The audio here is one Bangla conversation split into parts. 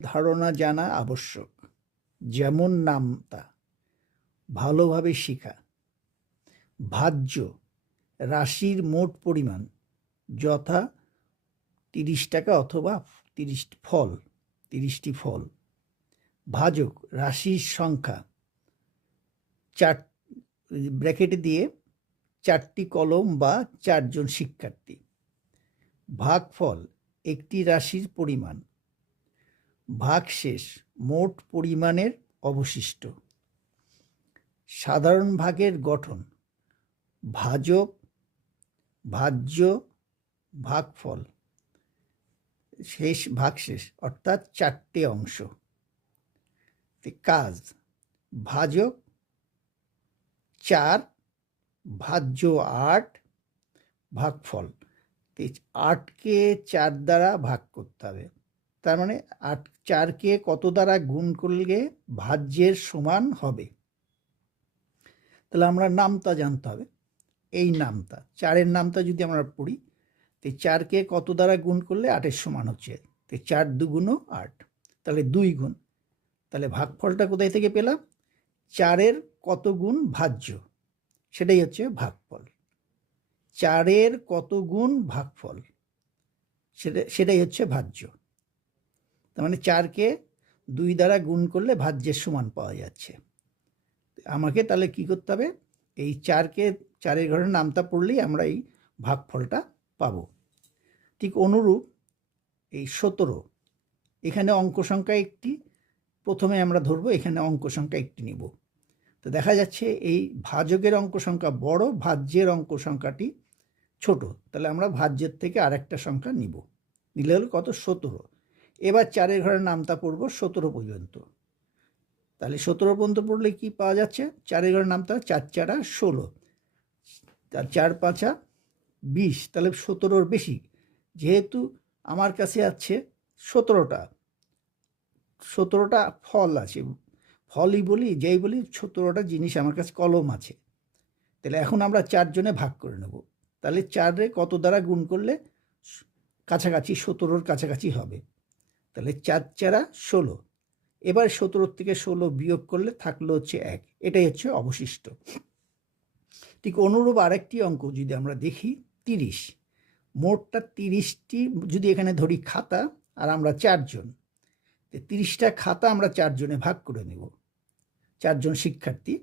ধারণা জানা আবশ্যক, যেমন নামতা, ভালোভাবে শিখা। ভাজ্য, রাশির মোট পরিমাণ, যথা 30 টাকা অথবা 30টি ফল। ভাজক, রাশির সংখ্যা, ব্র্যাকেটে দিয়ে 4টি কলম বা 4 জন শিক্ষার্থী। ভাগফল, একটি রাশির পরিমাণ। ভাগশেষ, মোট পরিমাণের অবশিষ্ট। সাধারণ ভাগের গঠন, ভাজক, ভাজ্য, ভাগফল, ভাগশেষ, অর্থাৎ 4টে অংশ। কাজ, ভাজক 4, ভাজ্য 8, ভাগফল 8কে 4 দ্বারা ভাগ করতে হবে। তার মানে 4কে কত দ্বারা গুণ করলে ভাজ্যের সমান হবে। তাহলে আমরা নামতা জানতে হবে। এই নামতা 4-এর নামতা যদি আমরা পড়ি, তো 4কে কত দ্বারা গুণ করলে 8-এর সমান হচ্ছে, তো 4 2 8, তাহলে 2 গুণ। তাহলে ভাগফলটা কোথায় থেকে পেলাম? 4-এর কত গুণ ভাজ্য, সেটাই হচ্ছে ভাগফল। 4-এর কত গুণ ভাগফল, সেটাই হচ্ছে ভাজ্য। তার মানে 4কে 2 দ্বারা গুণ করলে ভাজ্যের সমান পাওয়া যাচ্ছে। আমাকে তাহলে কি করতে হবে? এই 4কে 4-এর ঘরের নামতা পড়লেই আমরা এই ভাগফলটা পাবো। ঠিক অনুরূপ এই 17, এখানে অঙ্ক সংখ্যা একটি, প্রথমে আমরা ধরবো এখানে অঙ্ক সংখ্যা একটি নিব। তো দেখা যাচ্ছে এই ভাজকের অঙ্ক সংখ্যা বড়, ভাজ্যের অঙ্ক সংখ্যাটি ছোট। তাহলে আমরা ভাজ্যের থেকে আরেকটা সংখ্যা নিব, নিলে হলো কত? 17। এবার 4-এর ঘরের নামতা পড়বো 17 পর্যন্ত। তাহলে 17 পর্যন্ত পড়লে কি পাওয়া যাচ্ছে? 4-এর ঘরের নামতা 4 4 16, 4 5 20, তাহলে 17-র বেশি। যেহেতু আমার কাছে আছে 17টা ফল আছে, ফলই বলি যেই বলি, 17টা জিনিস আমার কাছে কলম আছে। তাহলে এখন আমরা 4 জনে ভাগ করে নেব। তাহলে 4-এ কত দ্বারা গুণ করলে কাছাকাছি 17-র কাছাকাছি হবে? তাহলে 4 4 16। এবার 17 থেকে 16 বিয়োগ করলে থাকলো হচ্ছে 1, এটাই হচ্ছে অবশিষ্ট। ঠিক অনুরূপ আরেকটি অঙ্ক যদি আমরা দেখি, 30, মোটটা 30টি যদি এখানে ধরি খাতা, আর আমরা 4 জন, 30টা খাতা আমরা 4 জনে ভাগ করে নেব, 4 জন শিক্ষার্থী।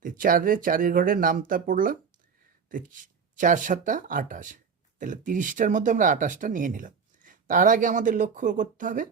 তো 4-এর ঘরের নামতা পড়লাম, তো 4 7 28, তাহলে 30টার মধ্যে আমরা 28টা নিয়ে নিলাম। তার আগে আমাদের লক্ষ্য করতে হবে